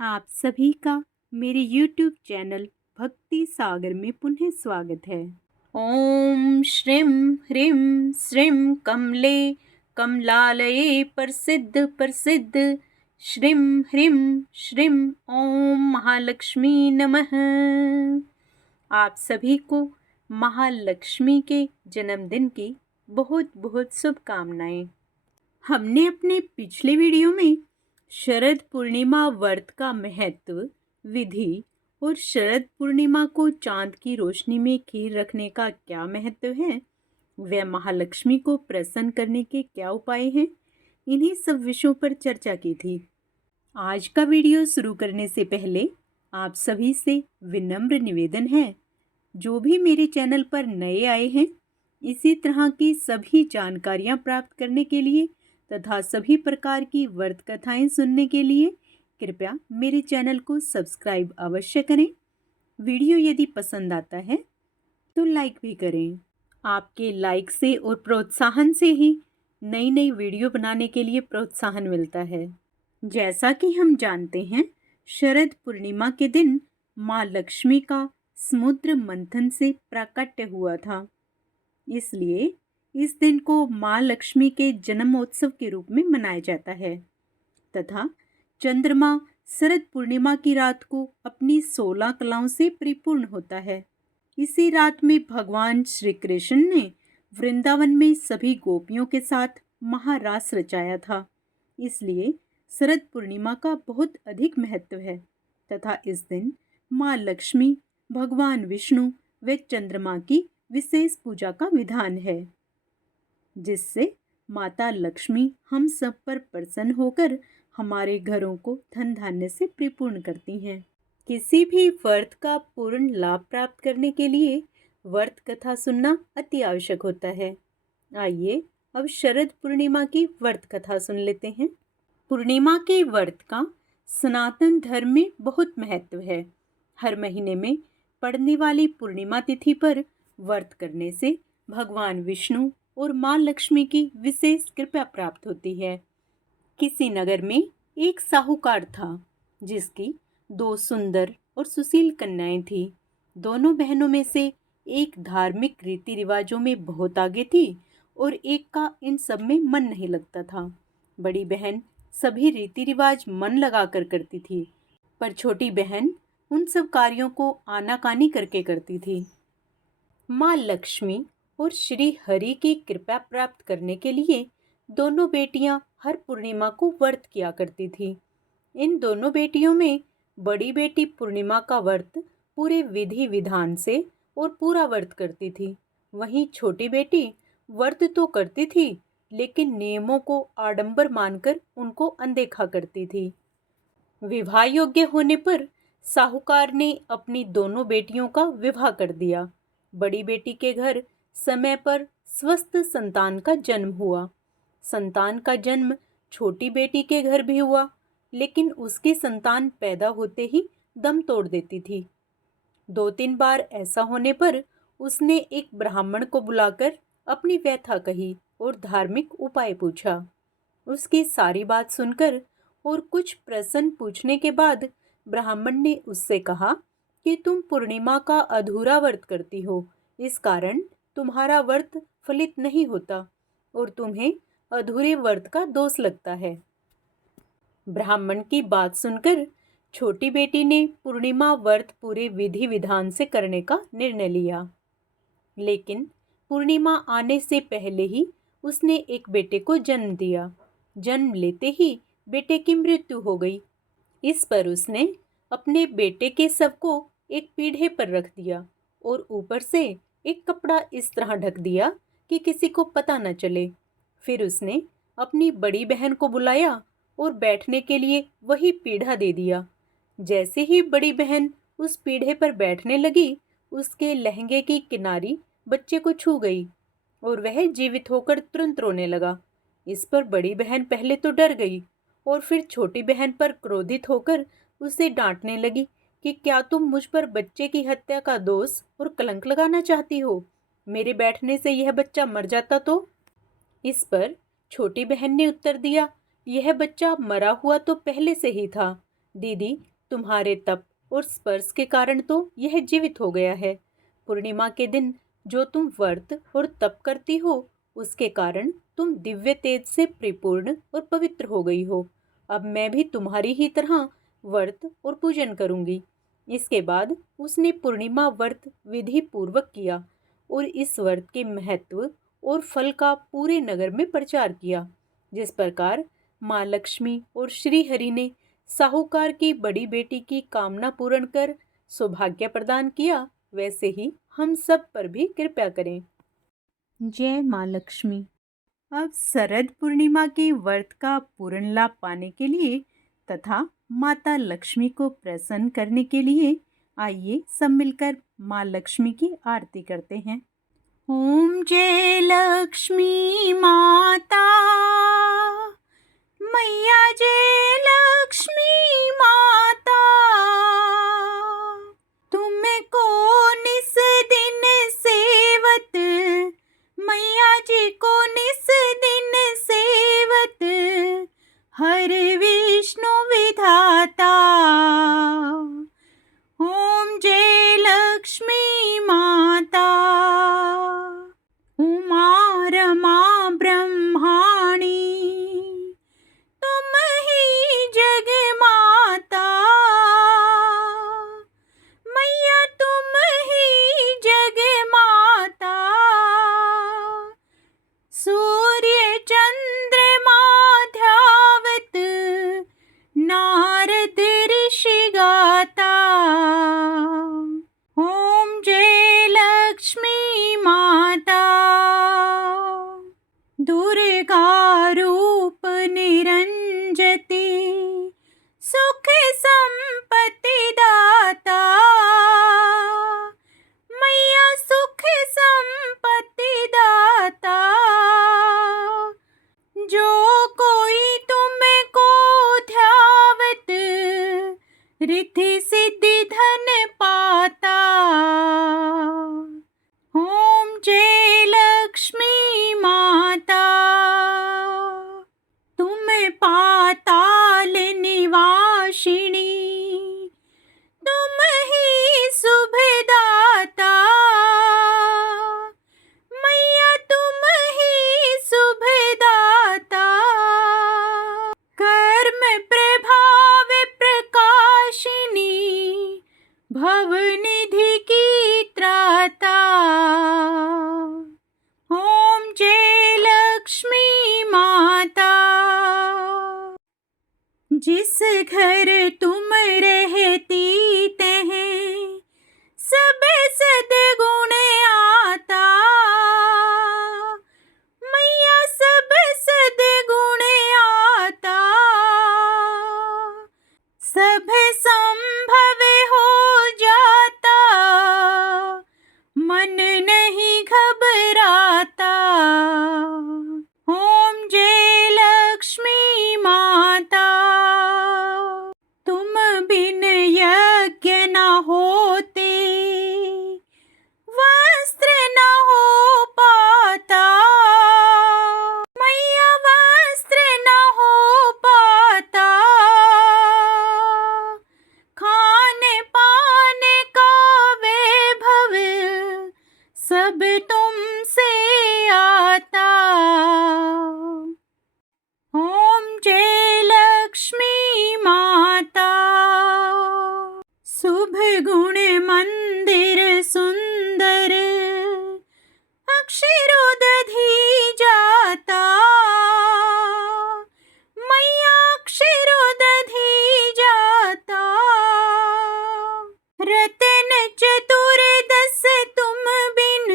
आप सभी का मेरे YouTube चैनल भक्ति सागर में पुनः स्वागत है। ओम श्रीं ह्रीं श्रीं कमले कमलालये प्रसिद्ध प्रसिद्ध श्रीं ह्रीं श्रीं ओम महालक्ष्मी नमः। आप सभी को महालक्ष्मी के जन्मदिन की बहुत बहुत शुभकामनाएं। हमने अपने पिछले वीडियो में शरद पूर्णिमा व्रत का महत्व, विधि और शरद पूर्णिमा को चांद की रोशनी में खीर रखने का क्या महत्व है, वह महालक्ष्मी को प्रसन्न करने के क्या उपाय हैं, इन्हीं सब विषयों पर चर्चा की थी। आज का वीडियो शुरू करने से पहले आप सभी से विनम्र निवेदन है, जो भी मेरे चैनल पर नए आए हैं, इसी तरह की सभी जानकारियां प्राप्त करने के लिए तथा सभी प्रकार की व्रत कथाएं सुनने के लिए कृपया मेरे चैनल को सब्सक्राइब अवश्य करें। वीडियो यदि पसंद आता है तो लाइक भी करें। आपके लाइक से और प्रोत्साहन से ही नई नई वीडियो बनाने के लिए प्रोत्साहन मिलता है। जैसा कि हम जानते हैं, शरद पूर्णिमा के दिन माँ लक्ष्मी का समुद्र मंथन से प्राकट्य हुआ था, इसलिए इस दिन को माँ लक्ष्मी के जन्मोत्सव के रूप में मनाया जाता है तथा चंद्रमा शरद पूर्णिमा की रात को अपनी 16 कलाओं से परिपूर्ण होता है। इसी रात में भगवान श्री कृष्ण ने वृंदावन में सभी गोपियों के साथ महारास रचाया था, इसलिए शरद पूर्णिमा का बहुत अधिक महत्व है तथा इस दिन माँ लक्ष्मी, भगवान विष्णु व चंद्रमा की विशेष पूजा का विधान है, जिससे माता लक्ष्मी हम सब पर प्रसन्न होकर हमारे घरों को धन धान्य से परिपूर्ण करती हैं। किसी भी व्रत का पूर्ण लाभ प्राप्त करने के लिए व्रत कथा सुनना अति आवश्यक होता है। आइए अब शरद पूर्णिमा की व्रत कथा सुन लेते हैं। पूर्णिमा के व्रत का सनातन धर्म में बहुत महत्व है। हर महीने में पड़ने वाली पूर्णिमा तिथि पर व्रत करने से भगवान विष्णु और माँ लक्ष्मी की विशेष कृपा प्राप्त होती है। किसी नगर में एक साहूकार था, जिसकी 2 सुंदर और सुशील कन्याएं थीं। दोनों बहनों में से एक धार्मिक रीति रिवाजों में बहुत आगे थी और एक का इन सब में मन नहीं लगता था। बड़ी बहन सभी रीति रिवाज मन लगाकर करती थी, पर छोटी बहन उन सब कार्यों को आनाकानी करके करती थी। माँ लक्ष्मी और श्री हरि की कृपा प्राप्त करने के लिए दोनों बेटियां हर पूर्णिमा को व्रत किया करती थी। इन दोनों बेटियों में बड़ी बेटी पूर्णिमा का व्रत पूरे विधि विधान से और पूरा व्रत करती थी। वहीं छोटी बेटी व्रत तो करती थी, लेकिन नियमों को आडंबर मानकर उनको अनदेखा करती थी। विवाह योग्य होने पर साहूकार ने अपनी दोनों बेटियों का विवाह कर दिया। बड़ी बेटी के घर समय पर स्वस्थ संतान का जन्म हुआ। संतान का जन्म छोटी बेटी के घर भी हुआ, लेकिन उसकी संतान पैदा होते ही दम तोड़ देती थी। 2-3 बार ऐसा होने पर उसने एक ब्राह्मण को बुलाकर अपनी व्यथा कही और धार्मिक उपाय पूछा। उसकी सारी बात सुनकर और कुछ प्रश्न पूछने के बाद ब्राह्मण ने उससे कहा कि तुम पूर्णिमा का अधूरा व्रत करती हो, इस कारण तुम्हारा व्रत फलित नहीं होता और तुम्हें अधूरे व्रत का दोष लगता है। ब्राह्मण की बात सुनकर छोटी बेटी ने पूर्णिमा व्रत पूरे विधि विधान से करने का निर्णय लिया, लेकिन पूर्णिमा आने से पहले ही उसने एक बेटे को जन्म दिया। जन्म लेते ही बेटे की मृत्यु हो गई। इस पर उसने अपने बेटे के शव को एक पीढ़े पर रख दिया और ऊपर से एक कपड़ा इस तरह ढक दिया कि किसी को पता न चले। फिर उसने अपनी बड़ी बहन को बुलाया और बैठने के लिए वही पीढ़ा दे दिया। जैसे ही बड़ी बहन उस पीढ़े पर बैठने लगी, उसके लहंगे की किनारी बच्चे को छू गई और वह जीवित होकर तुरंत रोने लगा। इस पर बड़ी बहन पहले तो डर गई और फिर छोटी बहन पर क्रोधित होकर उसे डांटने लगी कि क्या तुम मुझ पर बच्चे की हत्या का दोष और कलंक लगाना चाहती हो? मेरे बैठने से यह बच्चा मर जाता तो? इस पर छोटी बहन ने उत्तर दिया, यह बच्चा मरा हुआ तो पहले से ही था, दीदी, तुम्हारे तप और स्पर्श के कारण तो यह जीवित हो गया है। पूर्णिमा के दिन जो तुम व्रत और तप करती हो, उसके कारण तुम दिव्य तेज से परिपूर्ण और पवित्र हो गई हो। अब मैं भी तुम्हारी ही तरह व्रत और पूजन करूंगी। इसके बाद उसने पूर्णिमा व्रत विधि पूर्वक किया और इस व्रत के महत्व और फल का पूरे नगर में प्रचार किया। जिस प्रकार माँ लक्ष्मी और श्री हरि ने साहूकार की बड़ी बेटी की कामना पूर्ण कर सौभाग्य प्रदान किया, वैसे ही हम सब पर भी कृपा करें। जय माँ लक्ष्मी। अब शरद पूर्णिमा के व्रत का पूर्ण लाभ पाने के लिए तथा माता लक्ष्मी को प्रसन्न करने के लिए आइए सब मिलकर माँ लक्ष्मी की आरती करते हैं। ओम जय लक्ष्मी माता, मैया जय लक्ष्मी माता, तुमको निस दिन सेवत, मैया जी को निस दिन सेवत, हर विष्णु विधाता। ओम जय लक्ष्मी माता, उमा रमा ब्रह्माणी, तुम ही जग माता, मैया तुम ही जग माता, सूर्य चंद्रमा ध्यावत, नारद ऋषि गाता। ओम जय लक्ष्मी माता, दुर्गा रूप निरंजती, सुख संपत्ति दाता, मैया सुख संपत्ति दाता, जो कोई तुमको ध्यावत, रिद्धि सिद्धि धन पाता। ओम जय लक्ष्मी माता, तुम पाताल निवासिनी, तुम ही शुभदाता, मैया तुम ही शुभदाता, कर्म प्रभाव प्रकाशिनी, भवनिधि की त्राता। ओम जय लक्ष्मी माता, जिस घर तुम रहती तह सब सद्गुण आता, मैया सब सद्गुण आता, सब संभव हो जाता, मन नहीं घबराता। ओम जय लक्ष्मी माता, तुम बिन यज्ञ न होते, वस्त्र न हो पाता, मैया वस्त्र न हो पाता, खाने पाने का वैभव सब तुमसे आता। ओम जय लक्ष्मी माता, शुभ गुण मंदिर सुंदर, अक्षरोदधि जाता, मैया अक्षरोदधि जाता, रतन चतुर्दश तुम बिन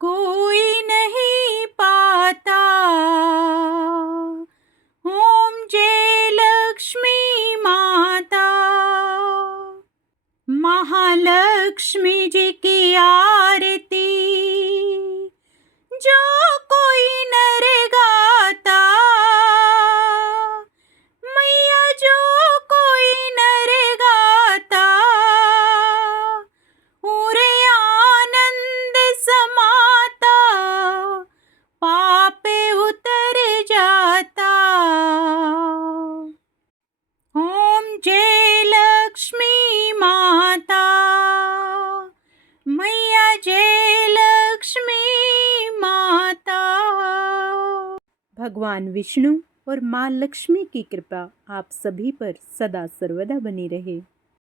कोई नहीं पाता। ओम जय लक्ष्मी माता, महालक्ष्मी जी की आरती जो कोई नर गाता, मैया जो कोई नर गाता, उरे आनंद समाता, पाप उतर जाता। ओम भगवान विष्णु और माँ लक्ष्मी की कृपा आप सभी पर सदा सर्वदा बनी रहे।